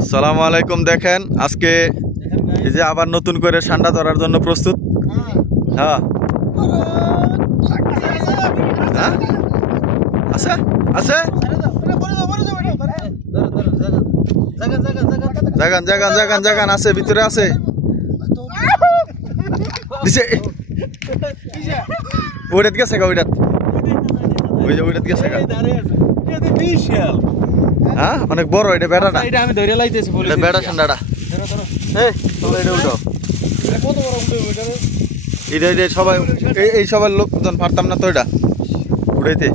আসসালামু আলাইকুম। দেখেন আজকে এই যে আবার নতুন করে ঠান্ডা ধরার জন্য প্রস্তুত। হ্যাঁ হ্যাঁ আছে আছে জাগান জাগান জাগান জাগান আছে, ভিতরে আছে দিছে। ওইটাত গেছে গা, ওইটাত ওই যে ওইটাত গেছে গা। হ্যাঁ অনেক বড় এটা বেড়াটা, এটা আমি ধরে লাইতেছি বলে এটা বেড়া ঠান্ডাটা। এই তোমরা এটা উঠাও, কত বড় উঠে এটা এটা সবাই এই সবার লোকজন পারতাম না তো এটা উড়াইতে,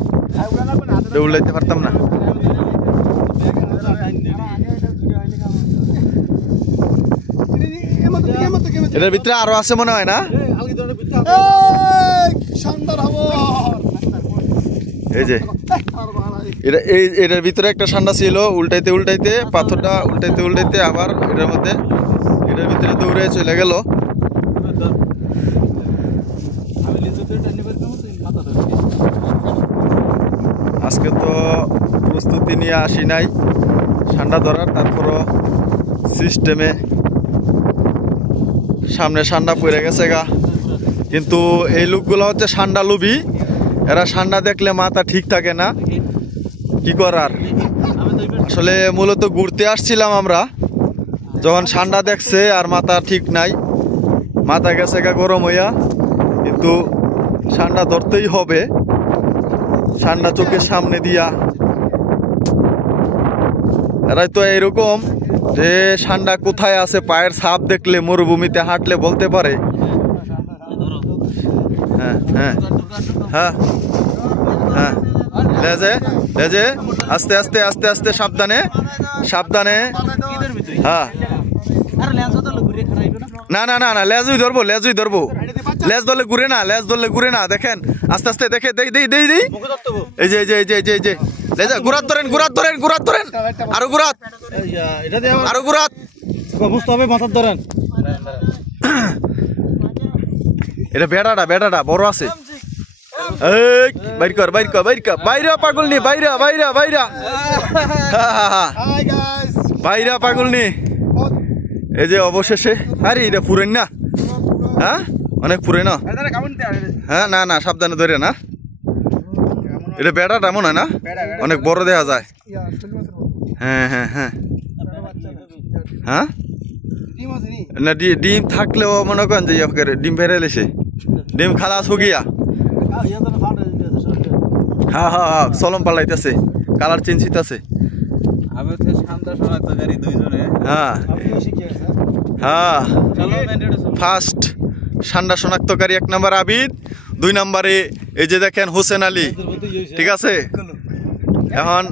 উড়াইতে পারতাম না। এটার ভিতরে আরো আছে মনে হয় না? এই যে এটা এটার ভিতরে একটা ঠান্ডা ছিল, উল্টাইতে উল্টাইতে পাথরটা উল্টাইতে উল্টাইতে আবার এটার মধ্যে এটার ভিতরে দৌড়ে চলে গেল। আজকে তো প্রস্তুতি নিয়ে আসি নাই ঠান্ডা ধরার, তারপরও সিস্টেমে সামনে ঠান্ডা পড়ে গেছে গা। কিন্তু এই লোকগুলো হচ্ছে ঠান্ডা লোভী, এরা ঠান্ডা দেখলে মাথা ঠিক থাকে না, কি করার। আসলে মূলত ঘুরতে আসছিলাম আমরা, যখন ঠান্ডা দেখছে আর মাথা ঠিক নাই, মাথা গেছে গা গরম হইয়া, কিন্তু ঠান্ডা ধরতেই হবে। ঠান্ডা চোখের সামনে দিয়া এরাই তো এরকম যে ঠান্ডা কোথায় আছে পায়ের ছাপ দেখলে মরুভূমিতে হাঁটলে বলতে পারে। হ্যাঁ হ্যাঁ হ্যাঁ হ্যাঁ লেজে লেজে আস্তে আস্তে আস্তে আস্তে সাবধানে সাবধানে। হ্যাঁ না না না না লেজুই ধরবো, লেজুই ধরবো, লেজ ধরলে ঘুরে না, লেজ ধরলে ঘুরে না। দেখেন আস্তে আস্তে দেখে দেই দেই দেই দেই এই যে এই যে এই যে এই যে লেজা গুরাত ধরেন গুরাত ধরেন গুরাত ধরেন, আরো গুরাত আরো গুরাত বুঝতে হবে, মাথার ধরেন। এটা বেড়াটা বেড়াটা বড় আছে। এই বাইর কর বাইর কর বাইর কর, বাইরা পাগল নি, বাইরা বাইরা বাইরা বাইরা পাগল নি। এই যে অবশেষে, আরে এটা পুরেন না, হ্যাঁ অনেক পুরে না। হ্যাঁ না না সাবধানে ধরে না, এটা বেড়াটা মনে হয় না, অনেক বড় দেখা যায়। হ্যাঁ হ্যাঁ হ্যাঁ হ্যাঁ না ডিম থাকলেও মনে করেন যে ডিম ফেরে লেছে, ডিম খালাস হো গিয়া। হ্যাঁ হ্যাঁ হ্যাঁ চলম পাল্লাইতেছে, কালার চেঞ্জ হইতেছে। হ্যাঁ হ্যাঁ ফার্স্ট ঠান্ডা শনাক্তকারী 1 নম্বর আবিদ, 2 নম্বরে এই যে দেখেন হোসেন আলী, ঠিক আছে। এখন